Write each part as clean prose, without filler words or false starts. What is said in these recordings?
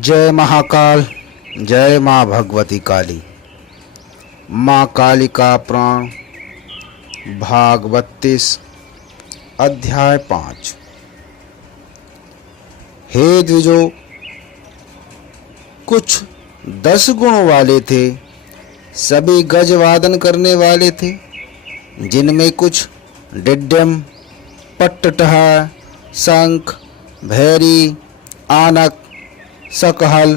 जय महाकाल, जय माँ भगवती काली। माँ काली का पुराण भाग 32 अध्याय 5। हे द्विजो, कुछ 10 गुण वाले थे, सभी गज वादन करने वाले थे, जिनमें कुछ डिड्डम, पट्टटह, शंख, भैरी, आनक, सकहल,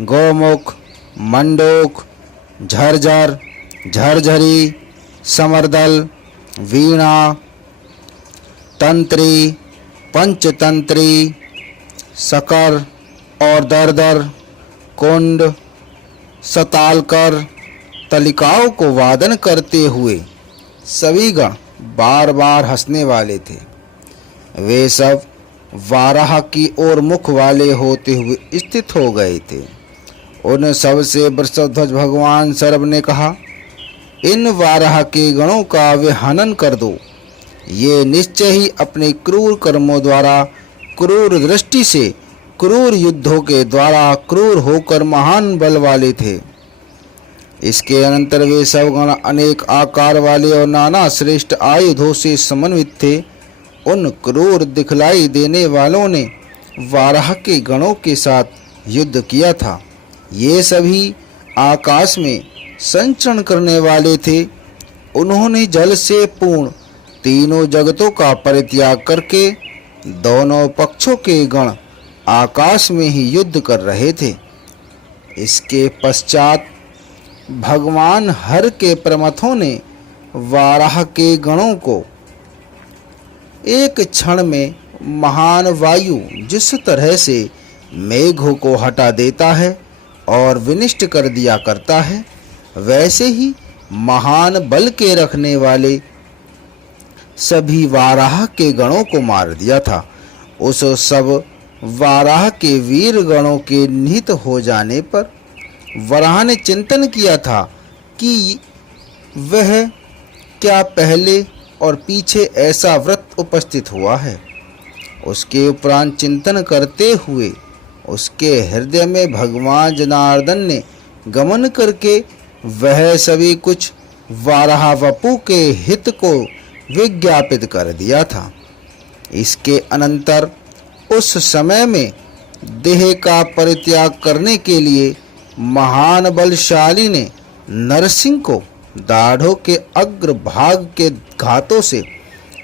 गौमुख, मंडोक, झरझर, झरझरी, समरदल, वीणा, तंत्री, पंचतंत्री, सकर और दरदर, कुंड, सतालकर, तलिकाओं को वादन करते हुए सभी गण बार बार हंसने वाले थे। वे सब वाराह की ओर मुख वाले होते हुए स्थित हो गए थे। उन सब से वृषध्वज भगवान सर्व ने कहा, इन वाराह के गणों का वे हनन कर दो। ये निश्चय ही अपने क्रूर कर्मों द्वारा, क्रूर दृष्टि से, क्रूर युद्धों के द्वारा क्रूर होकर महान बल वाले थे। इसके अनंतर वे सब गण अनेक आकार वाले और नाना श्रेष्ठ आयुधों से समन्वित थे। उन क्रूर दिखलाई देने वालों ने वाराह के गणों के साथ युद्ध किया था। ये सभी आकाश में संचरण करने वाले थे। उन्होंने जल से पूर्ण तीनों जगतों का परित्याग करके दोनों पक्षों के गण आकाश में ही युद्ध कर रहे थे। इसके पश्चात भगवान हर के प्रमथों ने वाराह के गणों को एक क्षण में महान वायु जिस तरह से मेघों को हटा देता है और विनिष्ट कर दिया करता है, वैसे ही महान बल के रखने वाले सभी वाराह के गणों को मार दिया था। उस सब वाराह के वीर गणों के निहित हो जाने पर वराह ने चिंतन किया था कि वह क्या पहले और पीछे ऐसा व्रत उपस्थित हुआ है। उसके उपरांत चिंतन करते हुए उसके हृदय में भगवान जनार्दन ने गमन करके वह सभी कुछ वाराह वपु के हित को विज्ञापित कर दिया था। इसके अनंतर उस समय में देह का परित्याग करने के लिए महान बलशाली ने नरसिंह को दाढ़ों के अग्र भाग के घातों से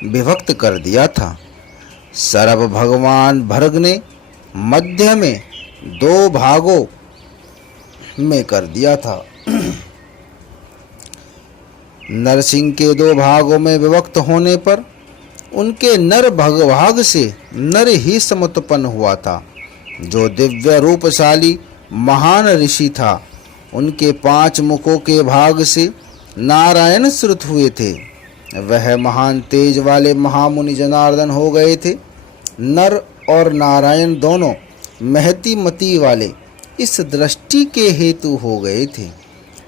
विभक्त कर दिया था। सर्व भगवान भर्ग ने मध्य में 2 भागों में कर दिया था। नरसिंह के 2 भागों में विभक्त होने पर उनके नर भाग से नर ही समुत्पन्न हुआ था, जो दिव्य रूपशाली महान ऋषि था। उनके 5 मुखों के भाग से नारायण श्रुत हुए थे। वह महान तेज वाले महामुनि जनार्दन हो गए थे। नर और नारायण दोनों महती मति वाले इस दृष्टि के हेतु हो गए थे।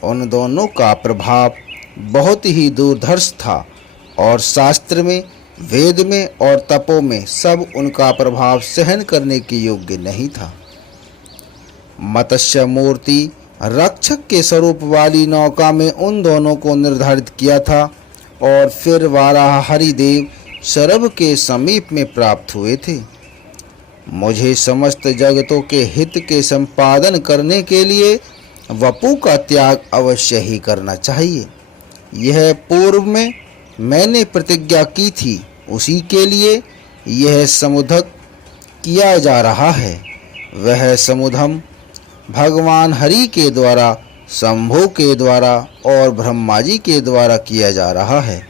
उन दोनों का प्रभाव बहुत ही दूरदर्श था और शास्त्र में, वेद में और तपों में सब उनका प्रभाव सहन करने के योग्य नहीं था। मत्स्य मूर्ति रक्षक के स्वरूप वाली नौका में उन दोनों को निर्धारित किया था और फिर वाराह हरिदेव शरभ के समीप में प्राप्त हुए थे। मुझे समस्त जगतों के हित के संपादन करने के लिए वपु का त्याग अवश्य ही करना चाहिए। यह पूर्व में मैंने प्रतिज्ञा की थी, उसी के लिए यह समुद्धक किया जा रहा है। वह समुद्धम भगवान हरि के द्वारा, शंभु के द्वारा और ब्रह्मा जी के द्वारा किया जा रहा है।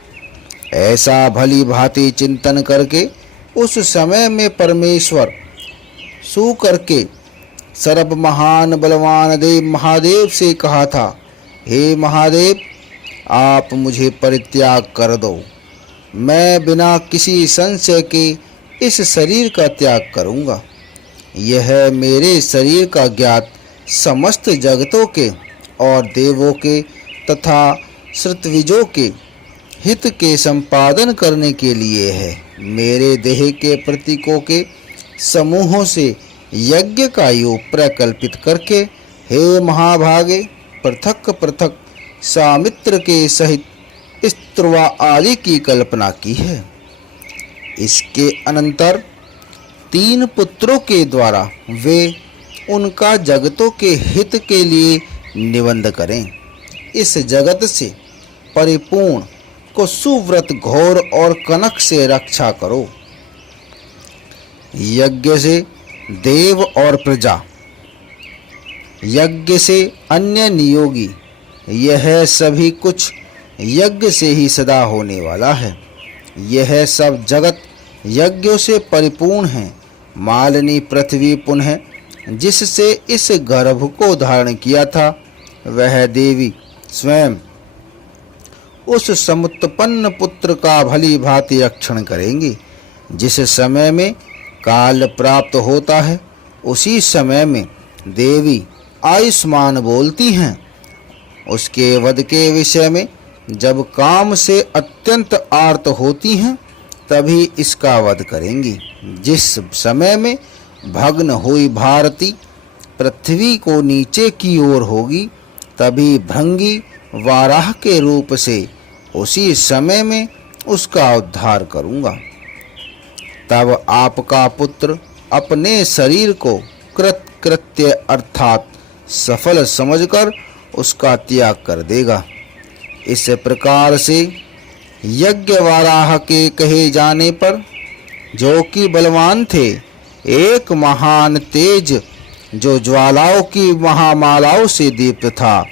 ऐसा भली भांति चिंतन करके उस समय में परमेश्वर सू करके सर्व महान बलवान देव महादेव से कहा था, हे महादेव, आप मुझे परित्याग कर दो। मैं बिना किसी संशय के इस शरीर का त्याग करूँगा। यह मेरे शरीर का ज्ञात समस्त जगतों के और देवों के तथा श्रुतविजों के हित के संपादन करने के लिए है। मेरे देह के प्रतीकों के समूहों से यज्ञ का योग प्रकल्पित करके हे महाभागे पृथक पृथक सामित्र के सहित स्त्रवा आदि की कल्पना की है। इसके अनंतर 3 पुत्रों के द्वारा वे उनका जगतों के हित के लिए निबंध करें। इस जगत से परिपूर्ण को सुव्रत घोर और कनक से रक्षा करो। यज्ञ से देव और प्रजा, यज्ञ से अन्य नियोगी, यह सभी कुछ यज्ञ से ही सदा होने वाला है। यह सब जगत यज्ञों से परिपूर्ण है। मालिनी पृथ्वी पुनः जिससे इस गर्भ को धारण किया था, वह देवी स्वयं उस समुत्पन्न पुत्र का भली भांति रक्षण करेंगी। जिस समय में काल प्राप्त होता है, उसी समय में देवी आयुष्मान बोलती हैं। उसके वध के विषय में जब काम से अत्यंत आर्त होती हैं, तभी इसका वध करेंगी। जिस समय में भग्न हुई भारती पृथ्वी को नीचे की ओर होगी, तभी भृंगी वाराह के रूप से उसी समय में उसका उद्धार करूंगा। तब आपका पुत्र अपने शरीर को कृत्य अर्थात सफल समझकर उसका त्याग कर देगा। इस प्रकार से यज्ञ वाराह के कहे जाने पर, जो कि बलवान थे, एक महान तेज जो ज्वालाओं की महामालाओं से दीप्त था,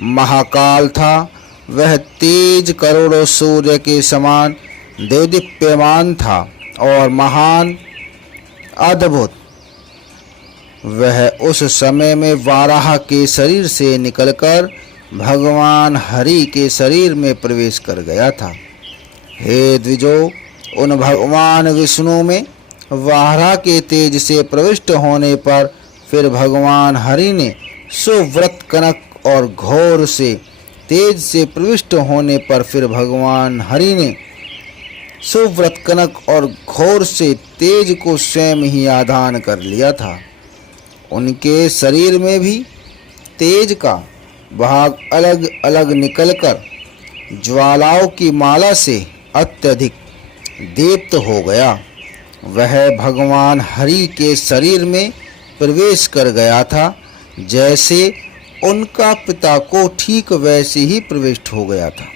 महाकाल था, वह तेज करोड़ों सूर्य के समान देदीप्यमान था और महान अद्भुत। वह उस समय में वाराह के शरीर से निकलकर भगवान हरि के शरीर में प्रवेश कर गया था। हे द्विजो, उन भगवान विष्णु में वाराह के तेज से प्रविष्ट होने पर फिर भगवान हरि ने सुव्रत कनक और घोर से तेज से प्रविष्ट होने पर फिर भगवान हरि ने सुव्रत कनक और घोर से तेज को स्वयं ही आधान कर लिया था। उनके शरीर में भी तेज का भाग अलग अलग निकलकर ज्वालाओं की माला से अत्यधिक दीप्त हो गया। वह भगवान हरि के शरीर में प्रवेश कर गया था, जैसे उनका पिता को ठीक वैसे ही प्रविष्ट हो गया था।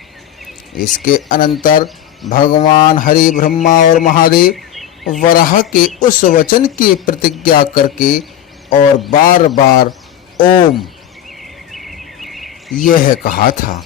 इसके अनंतर भगवान हरि ब्रह्मा और महादेव वराह के उस वचन की प्रतिज्ञा करके और बार बार ओम यह कहा था।